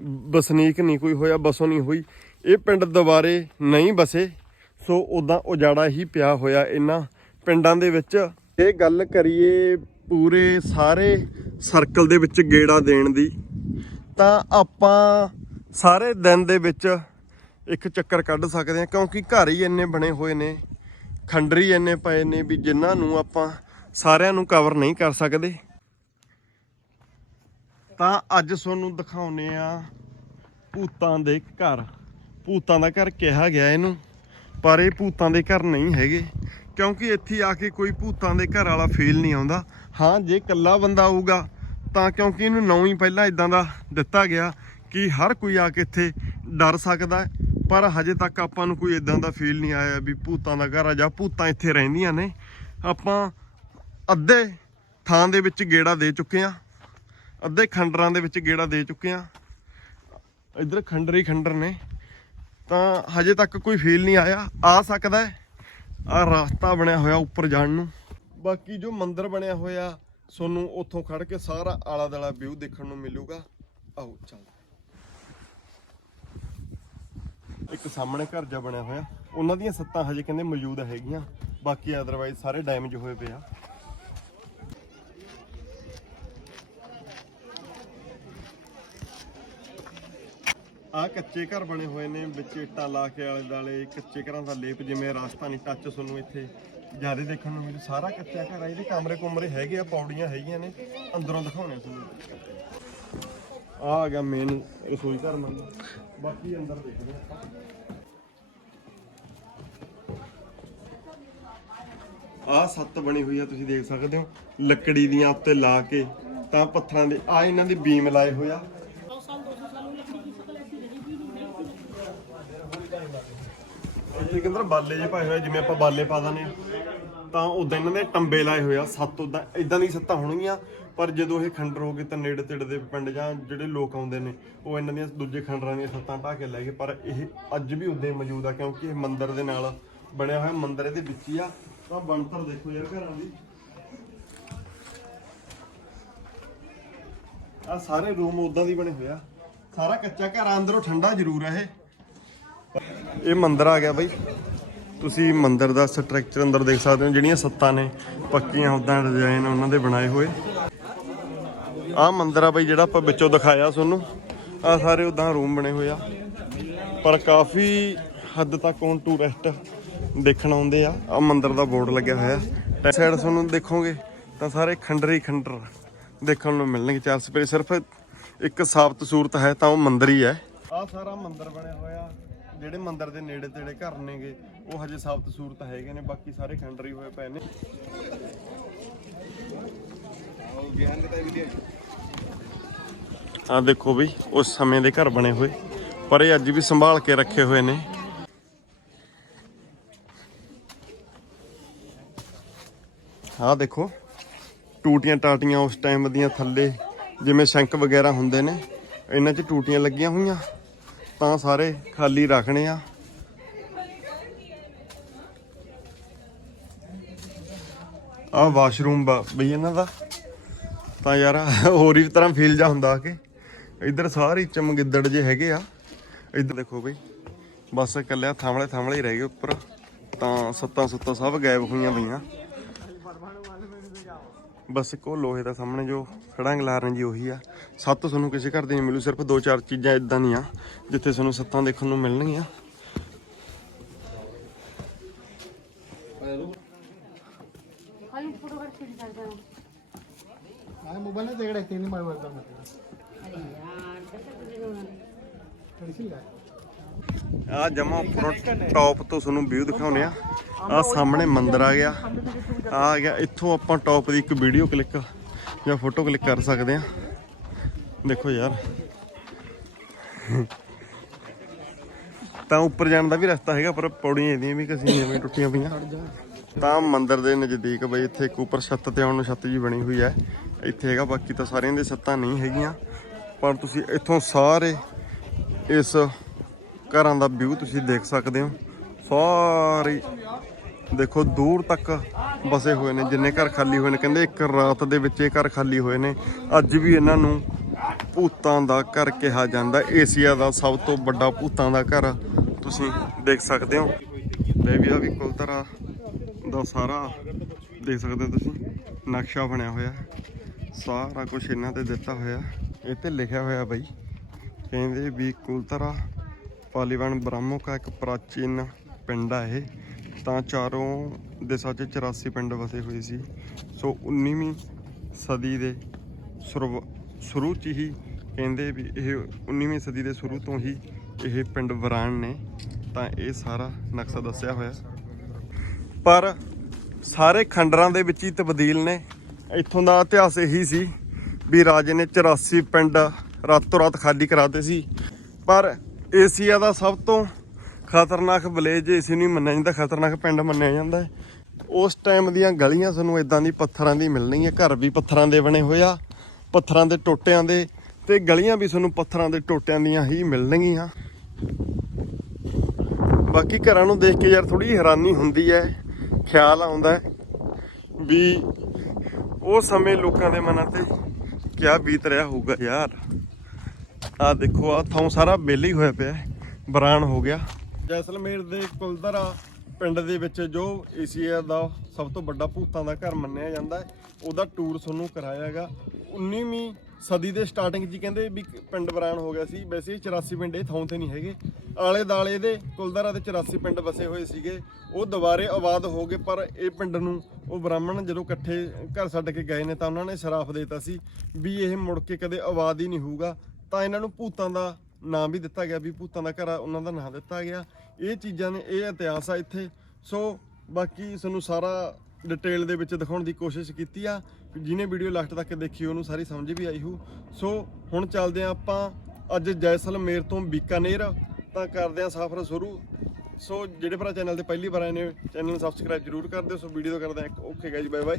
ਵਸਨੀਕ ਨਹੀਂ ਕੋਈ ਹੋਇਆ, ਬਸੋਂ ਨਹੀਂ ਹੋਈ। ਇਹ ਪਿੰਡ ਦੁਬਾਰੇ ਨਹੀਂ ਬਸੇ ਸੋ ਉਦਾਂ ਉਜਾੜਾ ਹੀ ਪਿਆ ਹੋਇਆ ਇਹਨਾਂ ਪਿੰਡਾਂ ਦੇ ਵਿੱਚ। ਇਹ ਗੱਲ ਕਰੀਏ ਪੂਰੇ ਸਾਰੇ ਸਰਕਲ ਦੇ ਵਿੱਚ ਗੇੜਾ ਦੇਣ ਦੀ, ਤਾਂ ਆਪਾਂ ਸਾਰੇ ਦਿਨ ਦੇ ਵਿੱਚ ਇੱਕ ਚੱਕਰ ਕੱਢ ਸਕਦੇ ਹਾਂ, ਕਿਉਂਕਿ ਘਰ ਹੀ ਇੰਨੇ ਬਣੇ ਹੋਏ ਨੇ, ਖੰਡਰੀ ਇੰਨੇ ਪਏ ਨੇ ਵੀ ਜਿਨ੍ਹਾਂ ਨੂੰ ਆਪਾਂ ਸਾਰਿਆਂ ਨੂੰ ਕਵਰ ਨਹੀਂ ਕਰ ਸਕਦੇ। ਤਾਂ ਅੱਜ ਤੁਹਾਨੂੰ ਦਿਖਾਉਨੇ ਆ ਭੂਤਾਂ ਦੇ ਘਰ। ਭੂਤਾਂ ਦਾ ਘਰ ਕਿਹਾ ਗਿਆ ਇਹਨੂੰ, ਪਰ ਇਹ ਭੂਤਾਂ ਦੇ ਘਰ ਨਹੀਂ ਹੈਗੇ, ਕਿਉਂਕਿ ਇੱਥੇ ਆ ਕੇ ਕੋਈ ਭੂਤਾਂ ਦੇ ਘਰ ਵਾਲਾ ਫੀਲ ਨਹੀਂ ਆਉਂਦਾ। ਹਾਂ, ਜੇ ਇਕੱਲਾ ਬੰਦਾ ਆਊਗਾ, ਤਾਂ ਕਿਉਂਕਿ ਇਹਨੂੰ ਨੌ ਹੀ ਪਹਿਲਾਂ ਇਦਾਂ ਦਾ ਦਿੱਤਾ ਗਿਆ ਕਿ ਹਰ ਕੋਈ ਆ ਕੇ ਇੱਥੇ ਡਰ ਸਕਦਾ ਪਰ ਹਜੇ ਤੱਕ ਆਪਾਂ ਨੂੰ ਕੋਈ ਇਦਾਂ ਦਾ ਫੀਲ ਨਹੀਂ ਆਇਆ ਵੀ ਭੂਤਾਂ ਦਾ ਘਰ ਆ ਜਾਂ ਭੂਤਾਂ ਇੱਥੇ ਰਹਿੰਦੀਆਂ ਨੇ। ਆਪਾਂ ਅੱਧੇ ਥਾਂ ਦੇ ਵਿੱਚ ਗੇੜਾ ਦੇ ਚੁੱਕੇ ਆ ਅੱਧੇ ਖੰਡਰਾਂ ਦੇ ਵਿੱਚ ਗੇੜਾ ਦੇ ਚੁੱਕੇ ਆ ਇੱਧਰ ਖੰਡਰ ਹੀ ਖੰਡਰ ਨੇ, ਤਾਂ ਹਜੇ ਤੱਕ ਕੋਈ ਫੀਲ ਨਹੀਂ ਆਇਆ। ਆ ਸਕਦਾ ਆ ਰਸਤਾ ਬਣਿਆ ਹੋਇਆ ਉੱਪਰ ਜਾਣ ਨੂੰ। ਬਾਕੀ ਜੋ ਮੰਦਿਰ ਬਣਿਆ ਹੋਇਆ ਤੁਹਾਨੂੰ ਉੱਥੋਂ ਖੜ ਕੇ ਸਾਰਾ ਆਲਾ ਦਾਲਾ ਵਿਊ ਦੇਖਣ ਨੂੰ ਮਿਲੂਗਾ। ਆਓ ਚੱਲ। ਇੱਕ ਸਾਹਮਣੇ ਘਰ ਜਾ ਬਣਿਆ ਹੋਇਆ। ਉਹਨਾਂ ਦੀਆਂ ਸੱਤਾਂ ਹਜੇ ਕਹਿੰਦੇ ਮੌਜੂਦ ਹੈਗੀਆਂ। ਬਾਕੀ ਅਦਰਵਾਈਜ਼ ਸਾਰੇ ਡੈਮੇਜ ਹੋਏ ਪਏ ਆ। ਆ ਕੱਚੇ ਘਰ ਬਣੇ ਹੋਏ ਨੇ, ਵਿੱਚ ਇੱਟਾਂ ਲਾ ਕੇ ਆਲੇ ਦਾਲੇ ਕੱਚੇ ਘਰਾਂ ਦਾ ਲੇਪ ਜਿਵੇਂ ਰਾਜਸਥਾਨੀ ਟੱਚ ਤੁਹਾਨੂੰ ਇੱਥੇ। ਜ਼ਿਆਦਾ ਦੇਖਣ ਨੂੰ ਮਿਲੂ। ਸਾਰਾ ਕੱਚਾ ਘਰ ਆ, ਇਹਦੇ ਕਮਰੇ ਕੁਮਰੇ ਹੈਗੇ ਆ, ਪੌੜੀਆਂ ਹੈਗੀਆਂ ਨੇ। ਅੰਦਰੋਂ ਦਿਖਾਉਣੇ ਤੁਹਾਨੂੰ। ਆ ਗਿਆ ਮੇਨ ਰਸੋਈ ਘਰ ਮੰਨ ਬਾਕੀ ਅੰਦਰ ਦੇਖਦੇ ਆਪਾਂ ਆ ਸੱਤ ਬਣੀ ਹੋਈ ਆ, ਤੁਸੀਂ ਦੇਖ ਸਕਦੇ ਹੋ। ਲੱਕੜੀ ਦੀਆਂ ਉੱਤੇ ਲਾ ਕੇ, ਤਾਂ ਪੱਥਰਾਂ ਦੇ ਆ ਇਹਨਾਂ ਦੇ ਬੀਮ ਲਾਏ ਹੋਇਆ ਇੱਥੇ ਕਿੰਦਰ ਬਾਲੇ ਜੇ ਪਾਏ ਹੋਏ ਜਿਵੇਂ ਆਪਾਂ ਬਾਲੇ ਪਾ ਦਿੰਦੇ ਆ। ਤਾਂ ਉਦਾਂ ਇਹਨਾਂ ਦੇ ਟੰਬੇ ਲਾਏ ਹੋਏ ਆ, ਸੱਤ ਉਦਾਂ ਇਦਾਂ ਦੀ ਸੱਤਾਂ ਹੋਣਗੀਆਂ, ਪਰ ਜਦੋਂ ਇਹ ਖੰਡਰ ਹੋ ਗਏ ਤਾਂ ਨੇੜੇ ਤੇੜੇ ਦੇ ਪਿੰਡ ਜਾਂ ਜਿਹੜੇ ਲੋਕ ਆਉਂਦੇ ਨੇ, ਉਹ ਇਹਨਾਂ ਦੀਆਂ ਦੂਜੇ ਖੰਡਰਾਂ ਦੀਆਂ ਸੱਤਾਂ ਢਾਹ ਕੇ ਲੈ ਗਏ, ਪਰ ਇਹ ਅੱਜ ਵੀ ਉਦਾਂ ਹੀ ਮੌਜੂਦ ਆ, ਕਿਉਂਕਿ ਇਹ ਮੰਦਿਰ ਦੇ ਨਾਲ ਬਣਿਆ ਹੋਇਆ ਮੰਦਿਰ ਇਹਦੇ ਵਿੱਚ ਹੀ ਆ। ਤਾਂ ਬਣਤਰ ਦੇਖੋ ਯਾਰ ਘਰਾਂ ਦੀ। ਆ ਸਾਰੇ ਰੂਮ ਉਦਾਂ ਦੀ ਬਣੇ ਹੋਇਆ ਸਾਰਾ ਕੱਚਾ ਘਰ ਅੰਦਰੋਂ ਠੰਡਾ ਜ਼ਰੂਰ ਹੈ ਇਹ। ਇਹ ਮੰਦਿਰ ਆ ਗਿਆ ਬਾਈ। ਤੁਸੀਂ ਮੰਦਿਰ ਦਾ ਸਟਰਕਚਰ ਅੰਦਰ ਦੇਖ ਸਕਦੇ ਹੋ, ਜਿਹੜੀਆਂ ਸੱਤਾਂ ਨੇ, ਪੱਕੀਆਂ ਉਦਾਂ ਡਿਜ਼ਾਈਨ ਉਹਨਾਂ ਦੇ ਬਣਾਏ ਹੋਏ। ਆਹ ਮੰਦਿਰ ਆ ਬਈ, ਜਿਹੜਾ ਆਪਾਂ ਵਿੱਚੋਂ ਦਿਖਾਇਆ ਤੁਹਾਨੂੰ। ਆ ਸਾਰੇ ਉਦਾਂ ਰੂਮ ਬਣੇ ਹੋਏ ਆ। ਪਰ ਕਾਫੀ ਹੱਦ ਤੱਕ ਹੁਣ ਟੂਰਿਸਟ ਦੇਖਣ ਆਉਂਦੇ ਆ। ਆ ਮੰਦਿਰ ਦਾ ਬੋਰਡ ਲੱਗਿਆ ਹੋਇਆ। ਟੈਕ ਸਾਈਡ ਤੁਹਾਨੂੰ ਦੇਖੋਗੇ, ਤਾਂ ਸਾਰੇ ਖੰਡਰੀ ਖੰਡਰ ਦੇਖਣ ਨੂੰ ਮਿਲਣਗੇ। ਚਾਰ ਸਪਰੇ ਸਿਰਫ ਇੱਕ ਸਾਬਤ ਸੂਰਤ ਹੈ, ਤਾਂ ਉਹ ਮੰਦਿਰ ਹੀ ਹੈ। ਆ ਸਾਰਾ ਮੰਦਿਰ ਬਣਿਆ ਹੋਇਆ। ਜਿਹੜੇ ਮੰਦਿਰ ਦੇ ਨੇੜੇ ਤੇੜੇ ਘਰ ਨੇਗੇ, ਉਹ ਹਜੇ ਸਾਬਤ ਸੂਰਤ ਹੈਗੇ ਨੇ, ਬਾਕੀ ਸਾਰੇ ਖੰਡਰੀ ਹੋਏ ਪਏ ਨੇ। ਆ ਦੇਖੋ ਬਈ, ਉਸ ਸਮੇਂ ਦੇ ਘਰ ਬਣੇ ਹੋਏ, ਪਰ ਇਹ ਅੱਜ ਵੀ ਸੰਭਾਲ ਕੇ ਰੱਖੇ ਹੋਏ ਨੇ। ਆਹ ਦੇਖੋ, ਟੂਟੀਆਂ ਟਾਟੀਆਂ ਉਸ ਟਾਈਮ ਦੀਆਂ ਥੱਲੇ, ਜਿਵੇਂ ਸ਼ੰਕ ਵਗੈਰਾ ਹੁੰਦੇ ਨੇ, ਇਹਨਾਂ 'ਚ ਟੂਟੀਆਂ ਲੱਗੀਆਂ ਹੋਈਆਂ। ਤਾਂ ਸਾਰੇ ਖਾਲੀ ਰੱਖਣੇ ਆ। ਆਹ ਵਾਸ਼ਰੂਮ ਬਈ ਇਹਨਾਂ ਦਾ। ਤਾਂ ਯਾਰ, ਹੋਰ ਹੀ ਤਰ੍ਹਾਂ ਫੀਲ ਜਾ ਹੁੰਦਾ ਕਿ ਇੱਧਰ ਸਾਰੇ ਚਮਗਿੱਦੜ ਜੇ ਹੈਗੇ ਆ। ਇੱਧਰ ਦੇਖੋ ਬਈ, ਬਸ ਇਕੱਲਿਆ ਥਾਮਲੇ ਥਾਮਲੇ ਹੀ ਰਹਿ ਗਏ ਉੱਪਰ। ਤਾਂ ਸੱਤਾਂ ਸੁੱਤਾਂ ਸਭ ਗਾਇਬ ਹੋਈਆਂ ਪਈਆਂ। ਬਸ ਇੱਕ ਲੋਹੇ ਦਾ ਸਾਹਮਣੇ ਜੋ ਖੜਾ ਗਲਾਰਨ ਜੀ ਉਹੀ ਆ। ਸੱਤ ਤੁਹਾਨੂੰ ਕਿਸੇ ਘਰ ਦੀ ਨਹੀਂ ਮਿਲੂ ਸਿਰਫ ਦੋ ਚਾਰ ਚੀਜ਼ਾਂ ਇਦਾਂ ਦੀਆਂ ਜਿੱਥੇ ਤੁਹਾਨੂੰ ਸੱਤਾਂ ਦੇਖਣ ਨੂੰ ਮਿਲਣਗੀਆਂ। ਮੋਬਾਈਲ ਤੇ ਦੇਖੜਾ ਤੇਨ ਮਾਰ ਵਰਤਾ ਮਤ ਅਰੇ ਯਾਰ कैसी लगा ਆ ਜਮਾ ਉੱਪਰੋਂ ਟੌਪ ਤੋਂ ਤੁਹਾਨੂੰ ਵਿਊ ਦਿਖਾਉਨੇ ਆ। ਆ ਸਾਹਮਣੇ ਮੰਦਿਰ ਆ ਗਿਆ। ਆ ਆ ਗਿਆ। ਇੱਥੋਂ ਆਪਾਂ ਟੌਪ ਦੀ ਇੱਕ ਵੀਡੀਓ ਕਲਿੱਕ ਜਾਂ ਫੋਟੋ ਕਲਿੱਕ ਕਰ ਸਕਦੇ ਆ। ਦੇਖੋ ਯਾਰ। ਤਾਂ ਉੱਪਰ ਜਾਣ ਦਾ ਵੀ ਰਸਤਾ ਹੈਗਾ, ਪਰ ਪੌੜੀਆਂ ਇਹਦੀਆਂ ਵੀ ਕਸੀਆਂ ਐਵੇਂ ਟੁੱਟੀਆਂ ਪਈਆਂ। ਤਾਂ ਮੰਦਿਰ ਦੇ ਨਜ਼ਦੀਕ ਬਈ ਇੱਥੇ ਇੱਕ ਉੱਪਰ ਛੱਤ ਤੇ ਆਉਣ ਨੂੰ ਛੱਤ ਜੀ ਬਣੀ ਹੋਈ ਹੈ। ਇੱਥੇ ਹੈਗਾ, ਬਾਕੀ ਤਾਂ ਸਾਰਿਆਂ ਦੇ ਛੱਤਾਂ ਨਹੀਂ ਹੈਗੀਆਂ। ਪਰ ਤੁਸੀਂ ਇੱਥੋਂ ਸਾਰੇ ਇਸ ਘਰਾਂ ਦਾ ਵਿਊ ਤੁਸੀਂ ਦੇਖ ਸਕਦੇ ਹੋ। ਸਾਰੇ ਦੇਖੋ ਦੂਰ ਤੱਕ ਬਸੇ ਹੋਏ ਨੇ, ਜਿੰਨੇ ਘਰ ਖਾਲੀ ਹੋਏ ਨੇ। ਕਹਿੰਦੇ ਇੱਕ ਰਾਤ ਦੇ ਵਿੱਚ ਇਹ ਘਰ ਖਾਲੀ ਹੋਏ ਨੇ। ਅੱਜ ਵੀ ਇਹਨਾਂ ਨੂੰ ਭੂਤਾਂ ਦਾ ਘਰ ਕਿਹਾ ਜਾਂਦਾ। ਏਸ਼ੀਆ ਦਾ ਸਭ ਤੋਂ ਵੱਡਾ ਭੂਤਾਂ ਦਾ ਘਰ ਤੁਸੀਂ ਦੇਖ ਸਕਦੇ ਹੋ। ਲੈ ਵੀ ਆ ਵੀ ਕੁਲਤਰਾ ਦਾ ਸਾਰਾ ਦੇਖ ਸਕਦੇ ਹੋ ਤੁਸੀਂ। ਨਕਸ਼ਾ ਬਣਿਆ ਹੋਇਆ। ਸਾਰਾ ਕੁਝ ਇਹਨਾਂ ਤੇ ਦਿੱਤਾ ਹੋਇਆ। ਇਹ ਤੇ ਲਿਖਿਆ ਹੋਇਆ ਬਾਈ। ਕਹਿੰਦੇ ਵੀ ਕੁਲਤਰਾ ਪਾਲੀਵਾਨ ਬ੍ਰਹਮੋ ਇੱਕ ਪ੍ਰਾਚੀਨ ਪਿੰਡ ਆ ਇਹ। ਤਾਂ ਚਾਰੋਂ ਦਿਸ਼ਾ 'ਚ 84 ਪਿੰਡ ਵਸੇ ਹੋਏ ਸੀ। ਸੋ 19ਵੀਂ ਸਦੀ ਦੇ ਸ਼ੁਰੂ ਸ਼ੁਰੂ 'ਚ ਹੀ ਕਹਿੰਦੇ ਵੀ ਇਹ 19ਵੀਂ ਸਦੀ ਦੇ ਸ਼ੁਰੂ ਤੋਂ ਹੀ ਇਹ ਪਿੰਡ ਵਰਾਨ ਨੇ। ਤਾਂ ਇਹ ਸਾਰਾ ਨਕਸ਼ਾ ਦੱਸਿਆ ਹੋਇਆ। ਪਰ ਸਾਰੇ ਖੰਡਰਾਂ ਦੇ ਵਿੱਚ ਹੀ ਤਬਦੀਲ ਨੇ। ਇੱਥੋਂ ਦਾ ਇਤਿਹਾਸ ਇਹੀ ਸੀ ਵੀ ਰਾਜੇ ਨੇ 84 ਪਿੰਡ ਰਾਤੋਂ ਰਾਤ ਖਾਲੀ ਕਰਾਤੇ ਸੀ। ਪਰ ਏਸ਼ੀਆ ਦਾ ਸਭ ਤੋਂ ਖਤਰਨਾਕ ਵਿਲੇਜ ਇਸ ਨੂੰ ਹੀ ਮੰਨਿਆ ਜਾਂਦਾ, ਖਤਰਨਾਕ ਪਿੰਡ ਮੰਨਿਆ ਜਾਂਦਾ ਹੈ। ਉਸ ਟਾਈਮ ਦੀਆਂ ਗਲੀਆਂ ਸਾਨੂੰ ਇਦਾਂ ਦੀ ਪੱਥਰਾਂ ਦੀ ਮਿਲਣਗੀਆਂ ਘਰ ਵੀ ਪੱਥਰਾਂ ਦੇ ਬਣੇ ਹੋਏ ਆ, ਪੱਥਰਾਂ ਦੇ ਟੋਟਿਆਂ ਦੇ, ਤੇ ਗਲੀਆਂ ਵੀ ਸਾਨੂੰ ਪੱਥਰਾਂ ਦੇ ਟੋਟਿਆਂ ਦੀਆਂ ਹੀ ਮਿਲਣਗੀਆਂ। ਬਾਕੀ ਘਰਾਂ ਨੂੰ ਦੇਖ ਕੇ ਯਾਰ ਥੋੜੀ ਹੈਰਾਨੀ ਹੁੰਦੀ ਹੈ, ਖਿਆਲ ਆਉਂਦਾ ਵੀ ਉਹ ਸਮੇਂ ਲੋਕਾਂ ਦੇ ਮਨਾਂ ਤੇ ਕਿਆ ਬੀਤ ਰਿਹਾ ਹੋਊਗਾ ਯਾਰ। ਆ ਦੇਖੋ ਆ ਥਾਂ ਸਾਰਾ ਬੇਲੀ ਹੋਇਆ ਪਿਆ ਹੈ, ਬਰਾਨ ਹੋ ਗਿਆ। ਜੈਸਲਮੇਰ ਦੇ ਕੁਲਦਰਾ ਪਿੰਡ ਦੇ ਵਿੱਚ ਜੋ ਏਸ਼ੀਆ ਦਾ ਸਭ ਤੋਂ ਵੱਡਾ ਭੂਤਾਂ ਦਾ ਘਰ ਮੰਨਿਆ ਜਾਂਦਾ ਹੈ ਉਹਦਾ ਟੂਰ ਤੁਹਾਨੂੰ ਕਰਾਇਆਗਾ 19ਵੀਂ ਸਦੀ ਦੇ ਸਟਾਰਟਿੰਗ 'ਚ ਕਹਿੰਦੇ ਵੀ ਪਿੰਡ ਬਰਾਨ ਹੋ ਗਿਆ ਸੀ। ਵੈਸੇ ਇਹ 84 ਪਿੰਡ ਇਹ ਥਾਂ ਤੇ ਨਹੀਂ ਹੈਗੇ। ਆਲੇ ਦਾਲੇ ਦੇ ਕੁਲਦਰਾ ਦੇ 84 ਪਿੰਡ ਵਸੇ ਹੋਏ ਸੀਗੇ। ਉਹ ਦੁਬਾਰੇ ਆਬਾਦ ਹੋ ਗਏ ਪਰ ਇਹ ਪਿੰਡ ਨੂੰ ਉਹ ਬ੍ਰਾਹਮਣ ਜਦੋਂ ਇਕੱਠੇ ਘਰ ਛੱਡ ਕੇ ਗਏ ਨੇ ਤਾਂ ਉਹਨਾਂ ਨੇ ਸ਼ਰਾਫ ਦੇਤਾ ਸੀ ਵੀ ਇਹ ਮੁੜ ਕੇ ਕਦੇ ਆਬਾਦ ਹੀ ਨਹੀਂ ਹੋਊਗਾ। ਤਾਂ ਇਹਨਾਂ ਨੂੰ ਭੂਤਾਂ ਦਾ ਨਾਮ ਵੀ ਦਿੱਤਾ ਗਿਆ ਵੀ ਭੂਤਾਂ ਦਾ ਘਰ ਆ, ਉਹਨਾਂ ਦਾ ਨਾਮ ਦਿੱਤਾ ਗਿਆ। ਇਹ ਚੀਜ਼ਾਂ ਨੇ, ਇਹ ਇਤਿਹਾਸ ਆ ਇੱਥੇ। ਸੋ ਬਾਕੀ ਤੁਹਾਨੂੰ ਸਾਰਾ ਡਿਟੇਲ ਦੇ ਵਿੱਚ ਦਿਖਾਉਣ ਦੀ ਕੋਸ਼ਿਸ਼ ਕੀਤੀ ਆ। ਜਿਹਨੇ ਵੀਡੀਓ ਲਾਸਟ ਤੱਕ ਦੇਖੀ, ਉਹਨੂੰ ਸਾਰੀ ਸਮਝ ਵੀ ਆਈ ਹੋਊ। ਸੋ ਹੁਣ ਚੱਲਦੇ ਆ ਆਪਾਂ ਅੱਜ ਜੈਸਲਮੇਰ ਤੋਂ ਬੀਕਾਨੇਰ। ਤਾਂ ਕਰਦੇ ਆ ਸਫ਼ਰ ਸ਼ੁਰੂ ਸੋ ਜਿਹੜੇ ਭਰਾ ਚੈਨਲ ਤੇ ਪਹਿਲੀ ਵਾਰ ਆਏ ਨੇ, ਚੈਨਲ ਨੂੰ ਸਬਸਕ੍ਰਾਈਬ ਜਰੂਰ ਕਰ ਦਿਓ। ਸੋ ਵੀਡੀਓ ਤੋਂ ਕਰਦੇ ਆ ਓਕੇ ਗਾਇਜ਼ ਬਾਏ ਬਾਏ